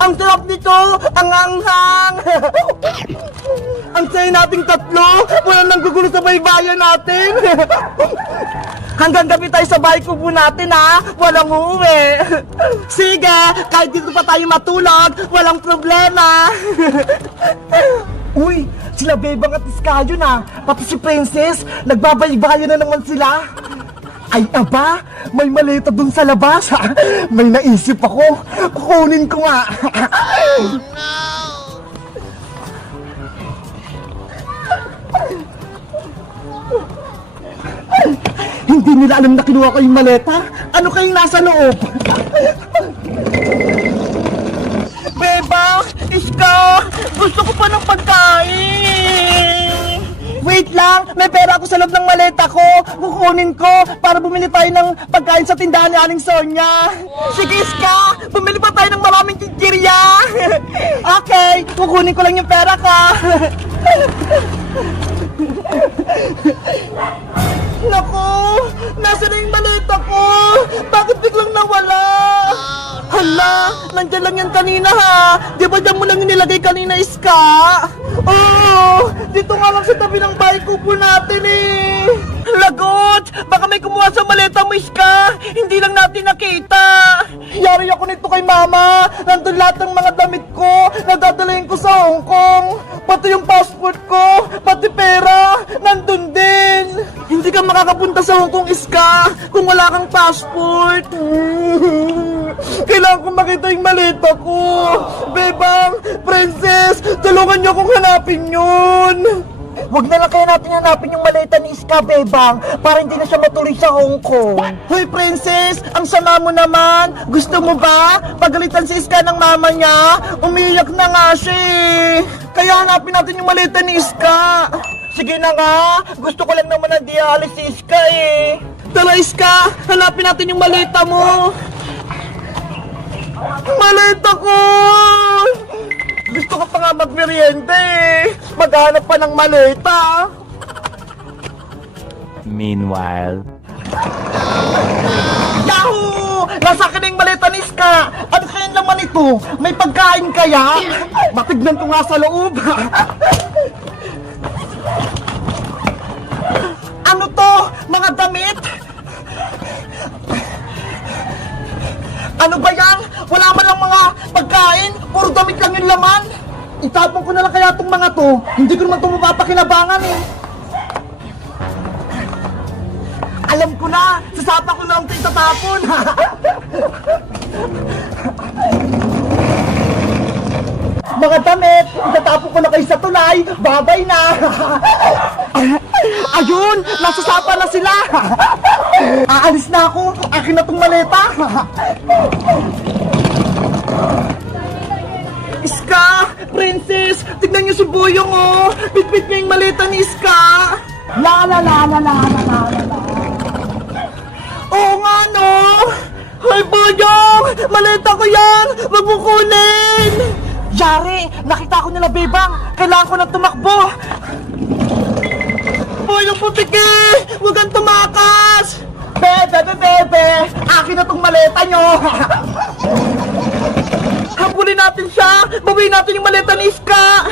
Ang sarap nito! Ang anghang! Ang saya nating tatlo! Walang nanggugulo sa baybayan natin! Hanggang gabi tayo sa bahay kubo natin ha! Walang uuwi! Sige! Kahit dito pa tayo matulog, walang problema! Uy! Sila Bebang at Iskayo na! Pati si Princess! Nagbabaybayan na naman sila! Ay aba! May maleta dun sa labas! May naisip ako! Kukunin ko nga! Hindi nila alam na kinuha ko yung maleta? Ano kayong nasa loob? Bebang! Iska! Gusto ko pa ng pagkain! Wait lang! May pera ako sa loob ng maleta ko! Kukunin ko para bumili tayo ng pagkain sa tindahan ni Aling Sonia! Sige Iska! Bumili pa tayo ng maraming chichirya! Okay! Kukunin ko lang yung pera ko! Naku! Nasaan na yung maleta ko? Bakit biglang nawala? Hala! Nandiyan lang yan kanina ha! Di ba dyan mo lang yung nilagay kanina, Iska? Oo! Dito nga lang sa tabi ng bahay kubo natin eh! Lagot! Baka may kumuha sa maleta mo, Iska! Hindi lang natin nakita! Yari ako nito kay Mama! Nandun lahat ng mga damit ko! Nadadalayin ko sa Hong Kong! Pati yung passport ko! Pati pera! Nandun din! Hindi ka makakapunta sa Hong Kong, Iska! Kung wala kang passport! Kailangan kong makita yung maleta ko! Bebang! Princess! Tulungan niyo akong hanapin yun! Huwag na lang kaya natin hanapin yung maleta ni Iska, Bebang, para hindi na siya matuloy sa Hong Kong. Hoy, Princess! Ang sama mo naman! Gusto mo ba? Pagalitan si Iska ng mama niya? Umiyak na nga siya eh! Kaya hanapin natin yung maleta ni Iska! Sige na nga! Gusto ko lang naman na di aalis si Iska eh! Tara, Iska! Hanapin natin yung maleta mo! Maleta ko! Gusto ko pa nga magmerienda eh! Maghanap pa ng maleta! Meanwhile... Yahoo! Nasa akin na yung maleta ni Iska! Ano kaya naman ito? May pagkain kaya? Matignan ko nga sa loob! Ano to? Mga damit? Ano ba yan? Wala man lang mga pagkain? Puro damit lang yung laman? Itapon ko na lang kaya itong mga to. Hindi ko naman ito mapapakinabangan eh. Alam ko na! Sasapa ko na lang ito itatapon! Mga damit! Itatapon ko na kayo sa tulay! Babay na! Ayun! Nasasapa na sila! Aalis na ako! Akin na tong maleta! Iska! Princess! Tignan niyo si Boyong oh! Bitbit niya yung maleta ni Iska! La la la la la la la la. Oo nga no! Hoy Boyong! Maleta ko yan! Wag mo kunin! Yari! Nakita ko nila Bebang! Kailangan ko na tumakbo! Boyong putiki! Huwag kang tumakas! Bebe! Akin na tong maleta nyo! Habulin natin siya! Bawiin natin yung maleta ni Iska!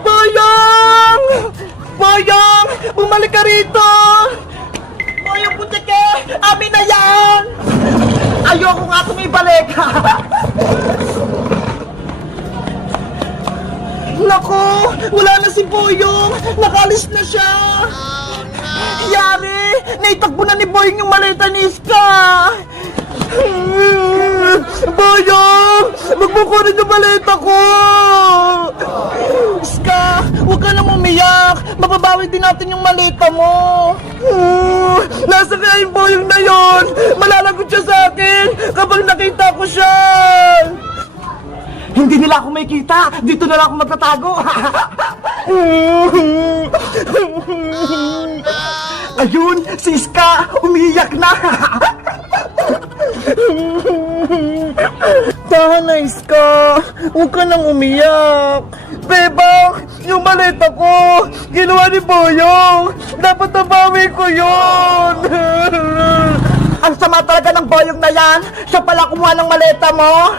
Boyong! Boyong! Bumalik ka rito! Boyong putiki! Amin na yan! Ayoko nga itong ibalik! Naku! Wala na si Boyong! Nakalis na siya! Yari! Naitagbo na ni Boyong yung maleta ni Iska! Boyong! Magbukunin yung maleta ko! Iska! Huwag ka nang umiyak! Mababawi din natin yung maleta mo! Nasa kaya yung Boyong na yon? Malalagot siya sa akin kapag nakita ko siya! Hindi nila ako makikita! Dito na lang ako magtatago! Ayun! Si Iska! Umiiyak na! Tahan na, Iska! Huwag ka nang umiyak! Bebang! Yung maleta ko! Ginawa ni Boyong! Dapat nabawi ko yun! Ang sama talaga ng Boyong na yan! Siya pala kumuha ng maleta mo!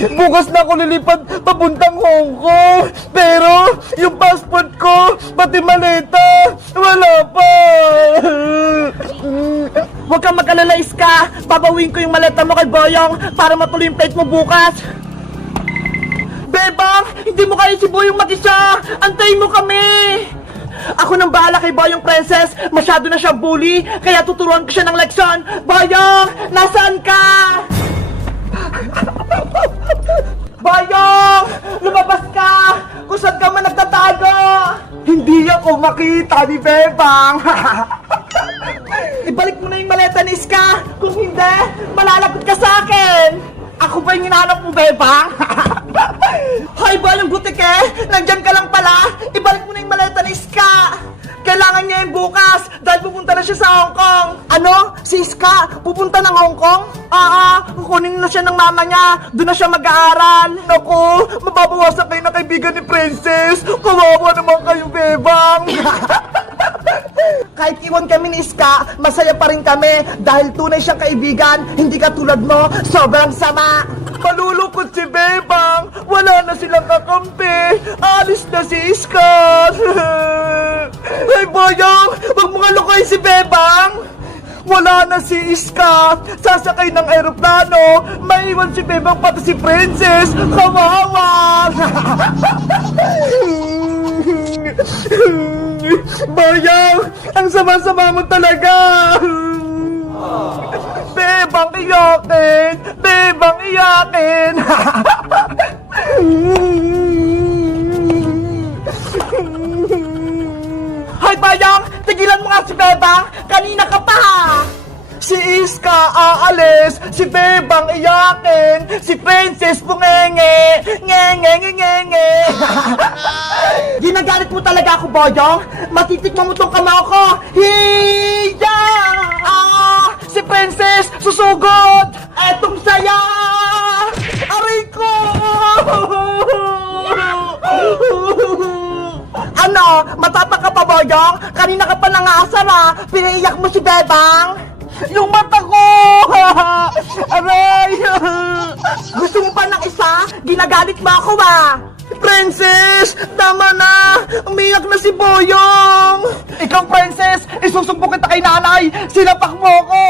Bukas na ako lilipad papuntang Hong Kong. Pero yung passport ko, pati maleta, wala pa. Huwag kang mag-alala, Iska. Babawin ko yung maleta mo kay Boyong para matuloy yung flight mo bukas. Bebang, hindi mo kaya si Boyong mag-isa. Antayin mo kami. Ako nang bahala kay Boyong Princess. Masyado na siyang bully, kaya tuturuan ko siya ng leksyon. Boyong, nasaan ka? Boyong, lumabas ka! Kung saan ka man nagtatago! Hindi ako makita ni Bebang! Ibalik mo na yung maleta ni Iska! Kung hindi, malalagot ka sa akin! Ako ba yung hinahanap mo, Bebang? Hoy, Boyong Butike! Nandyan ka lang pala! Ibalik mo na yung maleta ni Iska! Kailangan niya yung bukas dahil pupunta na siya sa Hong Kong. Ano? Si Iska? Pupunta ng Hong Kong? Kukunin na siya ng mama niya. Doon na siya mag-aaral. Naku, mababawasan kayo na kaibigan ni Princess. Kawawa naman kayo, Bebang. Kahit iwan kami ni Iska, masaya pa rin kami dahil tunay siyang kaibigan. Hindi katulad mo, sobrang sama. Malulungkot si Bebang. Wala na silang kakampi. Alis na si Iska. Ay, Boyong, wag mo nga lukoy si Bebang. Wala na si Iska. Sasakay ng eroplano. Maiwan si Bebang pati si Princess. Kawawa. Boyong, ang sama-sama mo talaga. Bebang iyakin. Bebang iyakin. Hoy, Boyong! Tigilan mo nga si Bebang! Kanina ka pa, ha! Si Iska aalis, si Bebang iyakin, si Princess pumenge, nge. Ginagalit mo talaga ako, Boyong? Matitikman mo tong kamao ko! Hiya! Si Princess susugod! Etong saya! Aray ko! Ano? Matapang ka pa, Boyong? Kanina ka pa nangasar, ha? Pinaiyak mo si Bebang? Yung mata ko! Aray! Gusto mo pa ng isa? Ginagalit mo ako, ha? Princess! Tama na! Umiyak na si Boyong! Ikaw, Princess! Isusumpo kita kay nanay! Sinapak mo ko!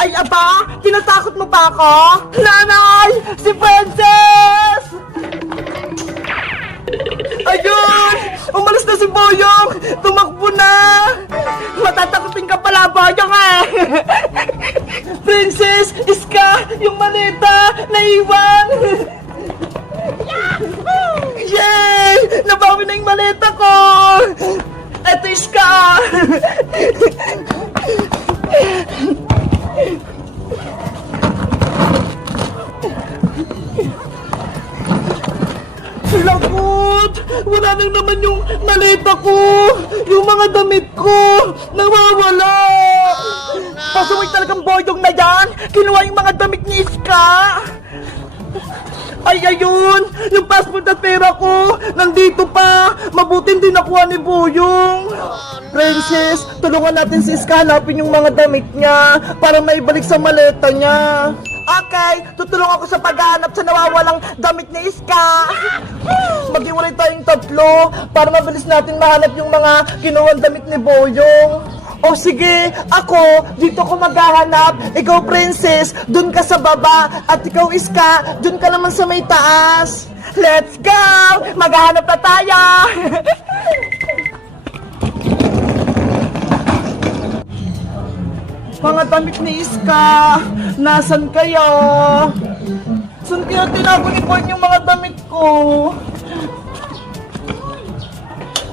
Ay, aba! Tinatakot mo pa ako? Nanay! Si Princess! Ayun! Umalis na si Boyong! Tumakbo na! Matatakotin ka pala, Boyong, eh! Princess! Iska! Yung maleta! Naiwan! Yay! Nabawi na yung maleta ko! Eto, Iska! Lagot! Wala nang naman yung maleta ko! Yung mga damit ko! Nawawala! Pasaway talagang Boyong na yan! Kinuha yung mga damit ni Iska! Ay, ayun! Yung passport at pera ko! Nandito pa! Mabuti din nakuha ni Boyong! Princess, tulungan natin si Iska hanapin yung mga damit niya para maibalik sa maleta niya. Okay, tutulong ako sa paghahanap sa nawawalang damit ni Iska. Maghiwalay tayong tatlo para mabilis natin mahanap yung mga kinuwang damit ni Boyong. O sige, ako, dito ko maghahanap. Ikaw, Princess, dun ka sa baba. At ikaw, Iska, dun ka naman sa may taas. Let's go! Maghahanap na tayo! Mga damit ni Iska, nasan kayo? Saan kaya tinapon yung mga damit ko?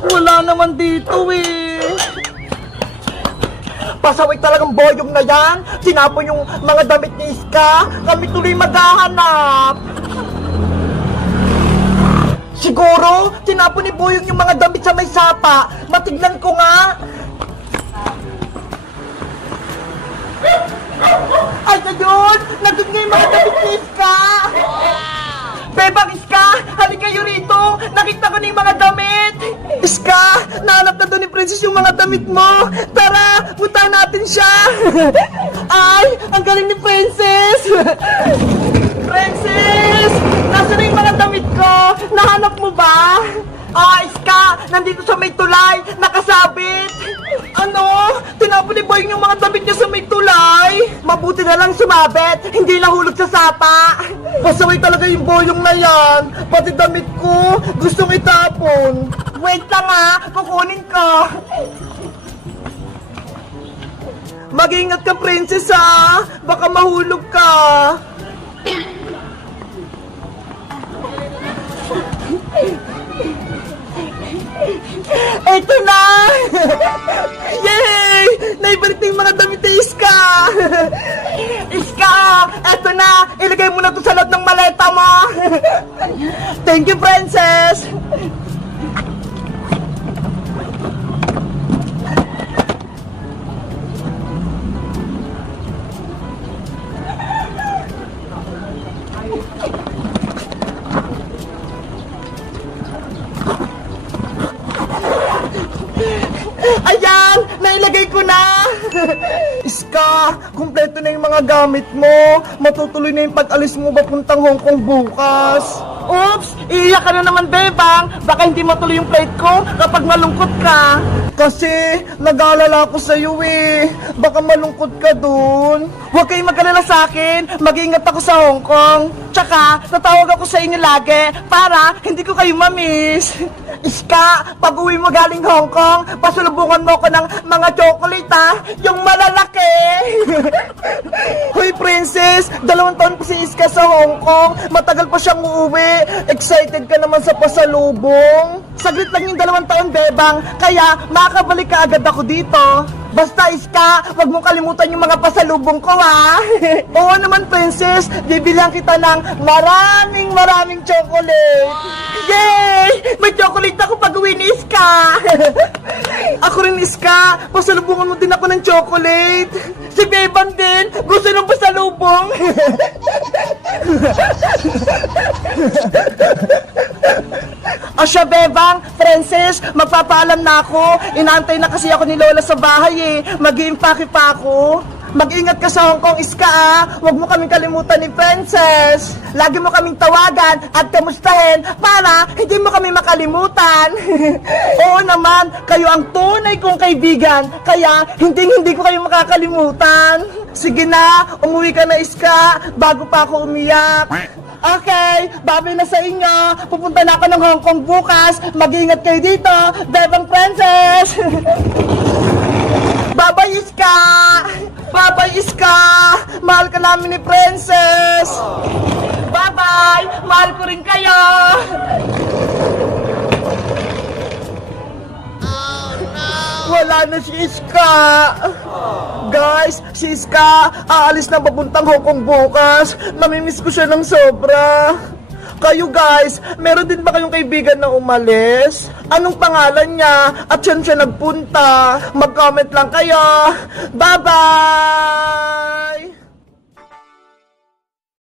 Wala naman dito, eh. Pasaway talagang Boyong na yan. Tinapon yung mga damit ni Iska. Kami tuloy maghahanap. Siguro, tinapon ni Boyong yung mga damit sa may sapa. Matignan ko nga. Ay, ayun! Nandun nga yung mga damit ni Iska! Bebang, Iska! Halika kayo rito! Nakita ko na yung mga damit! Iska! Nahanap na doon ni Princess yung mga damit mo! Tara! Punta natin siya! Ay! Ang galing ni Princess! Princess! Nasaan na yung mga damit ko? Nahanap mo ba? Iska! Nandito sa may tulay! Nakasabit! Ano? Tinapon ni Boyong yung mga damit niya sa may tulay? Mabuti na lang sumabit! Hindi nahulog sa sapa! Pasaway talaga yung Boyong na yan! Pati damit ko! Gustong itapon! Wait lang kukunin ko! Mag-ingat ka, Princess Baka mahulog ka! Eto na! Yay! Naibalik na yung mga damit ni Iska! Iska! Eto na! Ilagay mo na to sa loob ng maleta mo! Thank you, Princess! Ayan! Nailagay ko na! Iska, kumpleto na yung mga gamit mo. Matutuloy na yung pag-alis mo papuntang Hong Kong bukas. Oops! Iiyak ka na naman, Bebang. Baka hindi matuloy yung flight ko kapag malungkot ka. Kasi, nag-aalala ko sa'yo Baka malungkot ka dun. Huwag kayong mag-alala sa'kin. Mag-iingat ako sa Hong Kong. Tsaka, tatawag ako sa inyo lagi para hindi ko kayo mamiss. Iska, pag uwi mo galing Hong Kong, pasulubungan mo ko ng mga chocolate yung malalaki. Hoy, Princess, 2 taon pa si Iska sa Hong Kong. Matagal pa siyang uuwi. Excited ka naman sa pasalubong. Saglit lang yung 2 taon, Bebang. Kaya, makakabalik ka agad ako dito. Basta, Iska, wag mong kalimutan yung mga pasalubong ko, Oo naman, Princess. Bibilihan kita ng maraming chocolate. Yay! May chocolate ako pag uwi ni Iska. Ako rin, Iska. Pasalubungan mo din ako ng chocolate. Si Bebang din. Gusto ng pasalubong. Asya, Bebang, Princess, magpapaalam na ako. Inaantay na kasi ako ni Lola sa bahay Mag-iimpake pa ako. Mag-ingat ka sa Hong Kong, Iska Huwag mo kaming kalimutan ni Princess. Lagi mo kaming tawagan at kamustahin para hindi mo kami makalimutan. Oo naman, kayo ang tunay kong kaibigan. Kaya hindi ko kayo makakalimutan. Sige na, umuwi ka na, Iska, bago pa ako umiyak. Okay, babay na sa inyo. Pupunta na ako ng Hong Kong bukas. Mag-ingat kayo dito, Bebang Princess. Bye-bye, Iska! Bye-bye, Iska! Mahal ka namin ni Princess! Bye-bye! Mahal ko rin kayo! Wala na si Iska! Guys, si Iska aalis na papuntang Hong Kong bukas. Namimiss ko siya ng sobra. Kayo guys, meron din ba kayong kaibigan na umalis? Anong pangalan niya? At saan siya nagpunta? Mag-comment lang kayo. Bye-bye!